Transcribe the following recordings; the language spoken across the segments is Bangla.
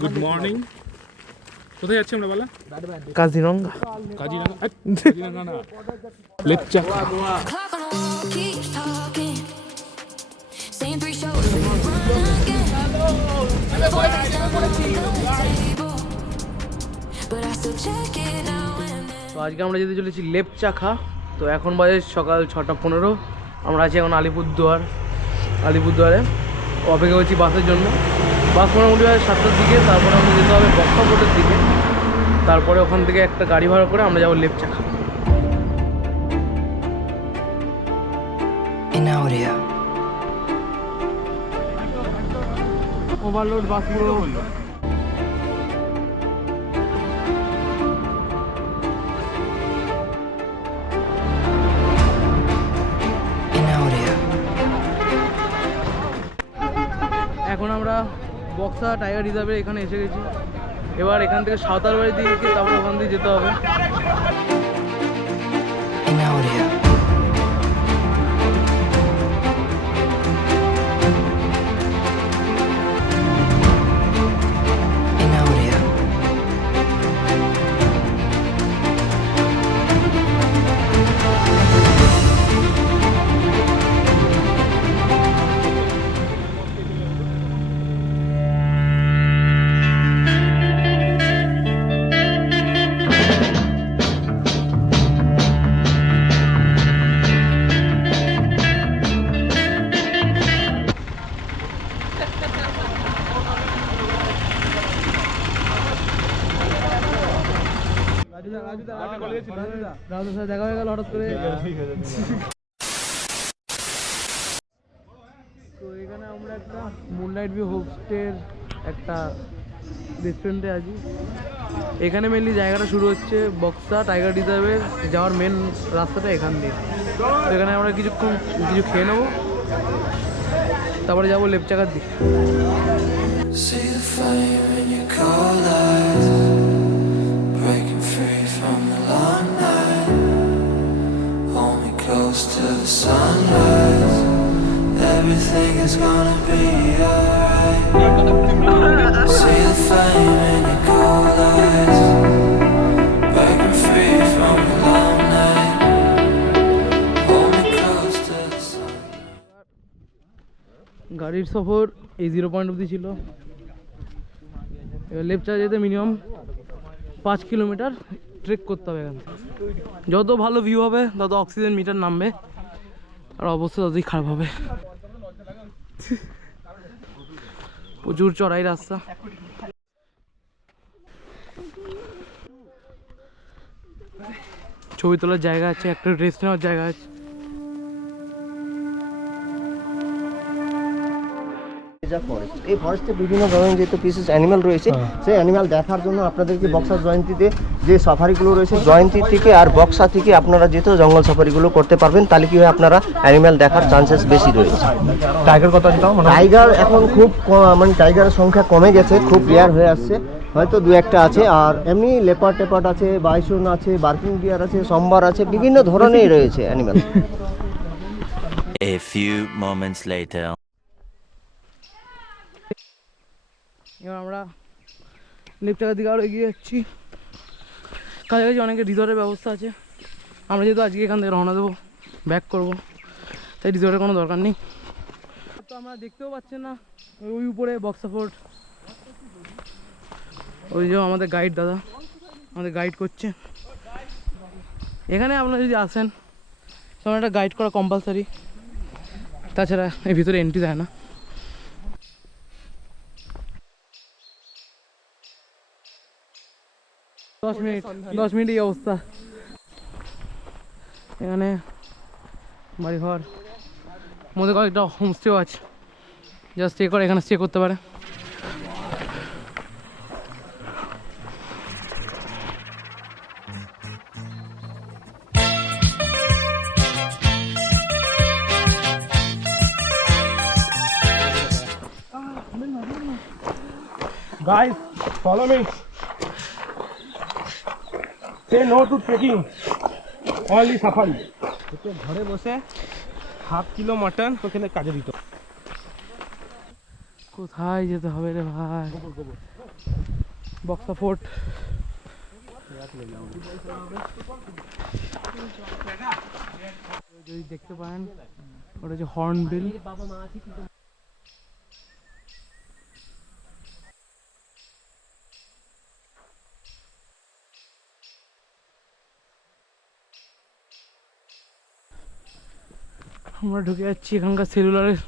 Good morning. কোথায় যাচ্ছি আমরা বলা? কাজিরঙ্গা। কাজিরাঙা না, লেপচা। তো আজকে আমরা যেতে চলেছি লেপচাখা। তো এখন বাজে সকাল 6:15। আমরা আছি এখন আলিপুরদুয়ারে অপেক্ষা করছি বাসের জন্য। বাস মোটামুটি হয় 7টার দিকে। তারপরে আমরা যেতে হবে বক্সাবোর্ডের দিকে। তারপরে ওখান থেকে একটা গাড়ি ভাড়া করে আমরা যাবো লেপচাখা। ওভারলোড বাসগুলো। এখন আমরা বক্সা টাইগার রিজার্ভের এখানে এসে গেছি। এবার এখান থেকে সাঁওতাল বাড়ির দিকে, তারপরে ওখান দিয়ে যেতে হবে। রাজুর সাথে দেখা হয়ে গেল হঠাৎ করে। তো এখানে আমরা একটা মুনলাইট ভিউ হোমস্টের একটা রেস্টুরেন্টে আছি। এখানে মেনলি জায়গাটা শুরু হচ্ছে বক্সা টাইগার রিজার্ভের যাওয়ার মেন রাস্তাটা এখান দিয়ে। তো এখানে আমরা কিছু খেয়ে নেবো, তারপরে যাবো লেপচাখার দিকে। To the sunrise, everything is gonna be alright. See the flame in your cold eyes, breaking free from the long night. Hold me close to the sun. গাড়ির সফর এই 0 পয়েন্ট অবধি ছিল। এবার লেপচা যেতে মিনিমাম 5 কিলোমিটার ট্রেক করতে হবে। এখান থেকে যত ভালো ভিউ হবে তত অক্সিজেন মিটার নামবে, আর অবস্থা ততই খারাপ হবে। প্রচুর চড়াই রাস্তা। ছবি তোলার জায়গা আছে, একটা রেস্ট নেওয়ার জায়গা আছে। এই ফরেস্টে বিভিন্ন ধরনের যেহেতু পিসেস অ্যানিমাল রয়েছে, সেই অ্যানিমাল দেখার জন্য আপনাদেরকে বক্সা জয়ন্তীতে যে সাফারিগুলো রয়েছে, জয়ন্তী থেকে আর বক্সা থেকে আপনারা যেহেতু জঙ্গল সাফারিগুলো করতে পারবেন, তাহলে কি হয় আপনারা অ্যানিমাল দেখার চান্সেস বেশি রয়েছে। টাইগার কথা টাইগার এখন খুব মানে টাইগারের সংখ্যা কমে গেছে, খুব রেয়ার হয়ে আসছে, হয়তো 2-1টা আছে। আর এমনি লেপার্ড টেপার্ড আছে, বাইসন আছে, বার্কিং ডিয়ার আছে, সম্বার আছে, বিভিন্ন ধরনেরই রয়েছে animal. A few moments later. এবার আমরা লেপচাখার দিকে আরও এগিয়ে যাচ্ছি। কাছাকাছি অনেকে রিসর্টের ব্যবস্থা আছে। আমরা যেহেতু আজকে এখান থেকে রওনা দেবো, ব্যাক করবো, তাই রিসর্টের কোনো দরকার নেই। তো আমরা দেখতেও পাচ্ছেন না ওই উপরে বক্সা ফোর্ট। ওই যে আমাদের গাইড দাদা আমাদের গাইড করছে। এখানে আপনারা যদি আসেন তখন একটা গাইড করা কম্পালসারি, তাছাড়া এই ভিতরে এন্ট্রি দেয় না। দশ মিনিট এই অবস্থা। এখানে বাড়িঘর মধ্যে কয়েকটা হোমস্টেও আছে, যা স্টে করে এখানে স্টে করতে পারে। Guys, follow me. Say no to trekking. Only safari. ঘরে বসে হাফ কিলো মাটন ওখানে কাজে দিত। কোথায় যেতে হবে রে ভাই? বক্সা ফোর্ট। যদি দেখতে পারেন ওটা হচ্ছে হর্নবিল। আমরা ঢুকে যাচ্ছি এখানকার সেলুলারের।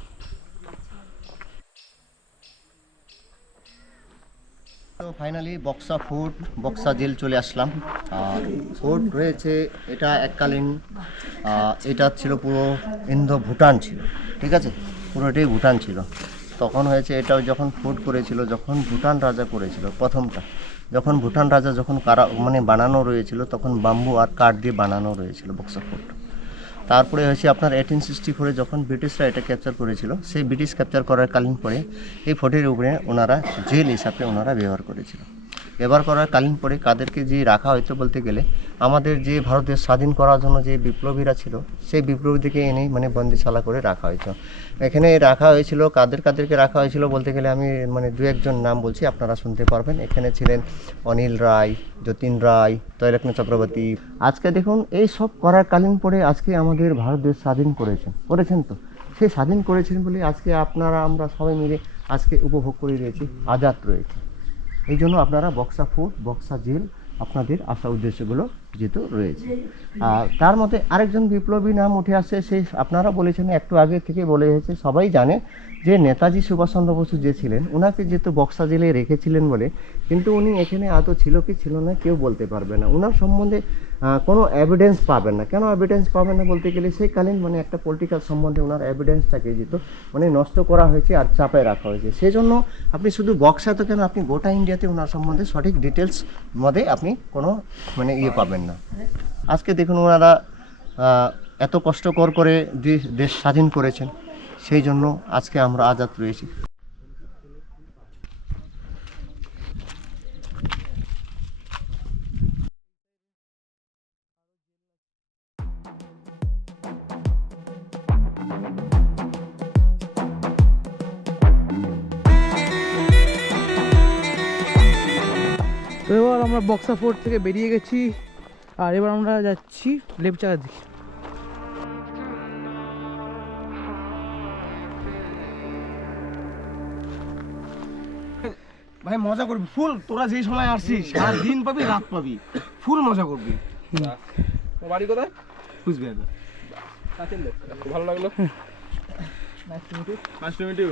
তো finally Buxa fort, Buxa jail চলে আসলাম। ফোর্ট রয়েছে, এটা এককালীন এটা ছিল পুরো ইন্দো ভুটান ছিল, ঠিক আছে, পুরোটাই ভুটান ছিল। তখন হয়েছে এটাও যখন ফোর্ট করেছিল, যখন ভুটান রাজা করেছিল প্রথমটা, যখন ভুটান রাজা যখন বানানো রয়েছিল, তখন বাম্বু আর কাঠ দিয়ে বানানো রয়েছিল বক্সা ফোর্ট। তারপরে হয়েছে আপনার 1864-এ যখন ব্রিটিশরা এটা ক্যাপচার করেছিল, সেই ব্রিটিশ ক্যাপচার করার কালীন পরে এই ফোর্টের উপরে ওনারা জেল হিসাবে ওনারা ব্যবহার করেছিল। ব্যবহার করার কালীন পরে কাদেরকে যে রাখা হয়তো বলতে গেলে আমাদের যে ভারতের স্বাধীন করার জন্য যে বিপ্লবীরা ছিল, সেই বিপ্লবীদেরকে এনেই বন্দিশালা করে রাখা হয়েছিল। এখানে রাখা হয়েছিল কাদেরকে রাখা হয়েছিল বলতে গেলে আমি দু একজন নাম বলছি, আপনারা শুনতে পারবেন। এখানে ছিলেন অনিল রায়, যতীন রায়, তৈলক্ষ্ণ চক্রবর্তী। আজকে দেখুন এই সব করার কালীন পরে আজকে আমাদের ভারত দেশ স্বাধীন করেছেন তো সেই স্বাধীন করেছেন বলে আজকে আমরা সবাই মিলে আজকে উপভোগ করে রয়েছি, আজাদ রয়েছে। এই জন্য আপনারা বক্সা ফোর্ট, বক্সা জেল আপনাদের আসা উদ্দেশ্যগুলো যেহেতু রয়েছে। আর তার মধ্যে আরেকজন বিপ্লবী নাম উঠে আসছে, সেই আপনারা বলেছেন একটু আগে থেকে বলে হয়েছে, সবাই জানে যে নেতাজি সুভাষচন্দ্র বসু যে ছিলেন, ওনাকে যেহেতু বক্সা জেলে রেখেছিলেন বলে, কিন্তু উনি এখানে আদৌ ছিল কি ছিল না কেউ বলতে পারবে না। ওনার সম্বন্ধে কোনো এভিডেন্স পাবেন না। কেন এভিডেন্স পাবেন না বলতে গেলে, সেই কালীন একটা পলিটিক্যাল সম্বন্ধে ওনার এভিডেন্সটাকে যেহেতু নষ্ট করা হয়েছে আর চাপায় রাখা হয়েছে, সেই জন্য আপনি শুধু বক্সাতে কেন, আপনি গোটা ইন্ডিয়াতে ওনার সম্বন্ধে সঠিক ডিটেলস মধ্যে আপনি কোনো ইয়ে পাবেন না। আজকে দেখুন ওনারা এত কষ্টকর করে দেশ স্বাধীন করেছেন, সেই জন্য আজকে আমরা আজাদ রয়েছি। তো এবার আমরা বক্সা ফোর্ট থেকে বেরিয়ে গেছি, আর এবার আমরা যাচ্ছি লেপচাগার দিকে। ভাই মজা করবি ফুল, তোরা যেই সময় আসছিস সারা দিন পাবি, রাত পাবি, ফুল মজা করবি। বাড়ি কোথায়? কুচবিহার। ভালো লাগলো, নাইস টু মিট ইউ।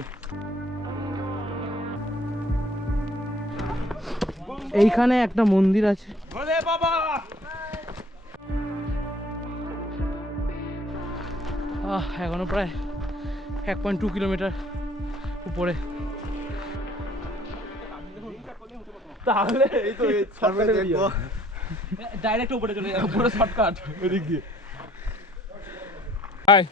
এইখানে একটা মন্দির আছে। বাবা এখনো প্রায় 1.2 কিলোমিটার উপরে। তাহলে এই তো ডাইরেক্ট উপরে চলে যাবে, পুরো শর্টকাট ওদিক দিয়ে। হাই,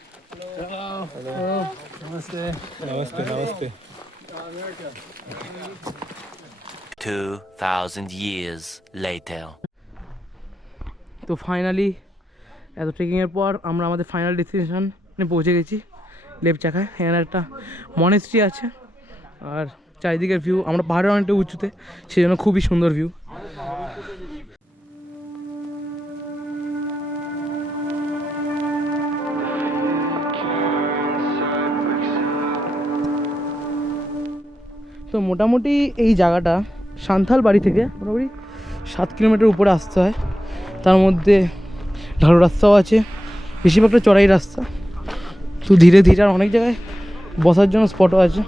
নমস্তে। নমস্তে নমস্তে। 2000 years later. তো ফাইনালি এত ট্রেকিংয়ের পর আমরা আমাদের ফাইনাল ডেস্টিনেশনে পৌঁছে গেছি, লেপচাখায়। এখানে একটা মনেস্ট্রি আছে, আর চারিদিকের ভিউ, আমরা পাহাড়ের অনেকটা উঁচুতে, সেই জন্য খুবই সুন্দর ভিউ। তো মোটামুটি এই জায়গাটা সান্থাল বাড়ি থেকে মোটামুটি 7 কিলোমিটার উপরে আসতে হয়। তার মধ্যে ঢালু রাস্তাও আছে, বেশিরভাগটা চড়াই রাস্তা। তো ধীরে ধীরে আর অনেক জায়গায় বসার জন্য স্পটও আছে,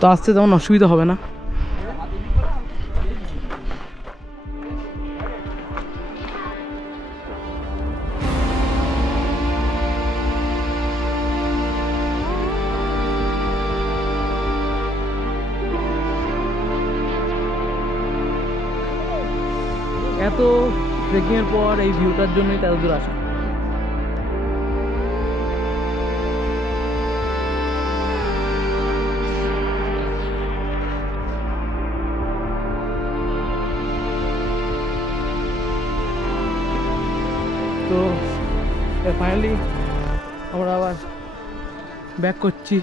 তো আসতে তেমন অসুবিধা হবে না। এত ট্রেকিংয়ের পর এই ভিউটার জন্যই এত দূর আসা। তো ফাইনালি আমরা আবার ব্যাক করছি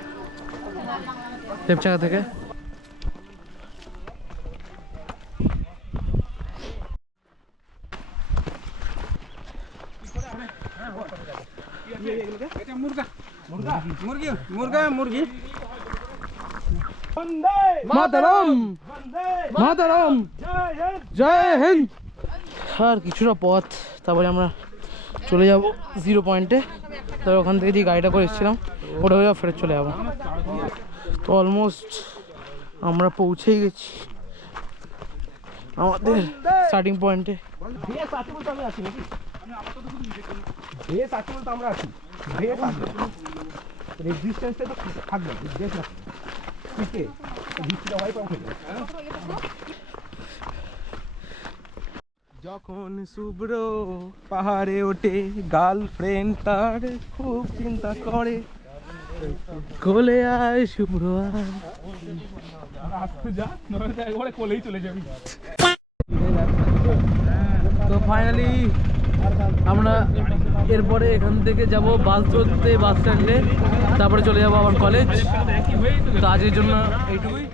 লেপচাগা থেকে। মাতারাম মাতারাম জয় হিন্দ। আর কিছুটা পথ তারপরে আমরা চলে যাব 0 পয়েন্টে। তারপর ওখান থেকে যে গাড়িটা করে এসেছিলাম ওটা হয়ে ফেরত চলে যাবো। তো অলমোস্ট আমরা পৌঁছেই গেছি আমাদের স্টার্টিং পয়েন্টে। বেশ আছে বলতে আমি আছি নাকি? বেশ আছে বলতে আমরা আছি। বেশ আছে। রেজিস্ট্যান্সে তো থাকবে, বেশ রাখবে। ঠিক আছে? ভিত্তিটা ওয়াইপ আউট হয়ে যাবে। যখন শুভ্র পাহাড়ে ওঠে গার্লফ্রেন্ড তার খুব চিন্তা করে। কোলে আয় শুভ্র আয়। তো ফাইনালি আমরা এরপরে এখান থেকে যাব বাস ধরতে বাস স্ট্যান্ডে, তারপরে চলে যাব আবার কলেজ। তো আজকের জন্য এইটুকুই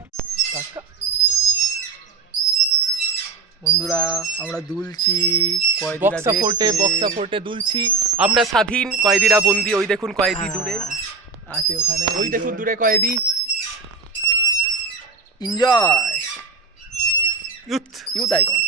বন্ধুরা, আমরা দুলছি বক্সা ফোর্টে দুলছি। আমরা স্বাধীন, কয়েদিরা বন্দি। ওই দেখুন কয়েদি দূরে আছে ওখানে, ওই দেখুন দূরে কয়েদি। Enjoy youth icon.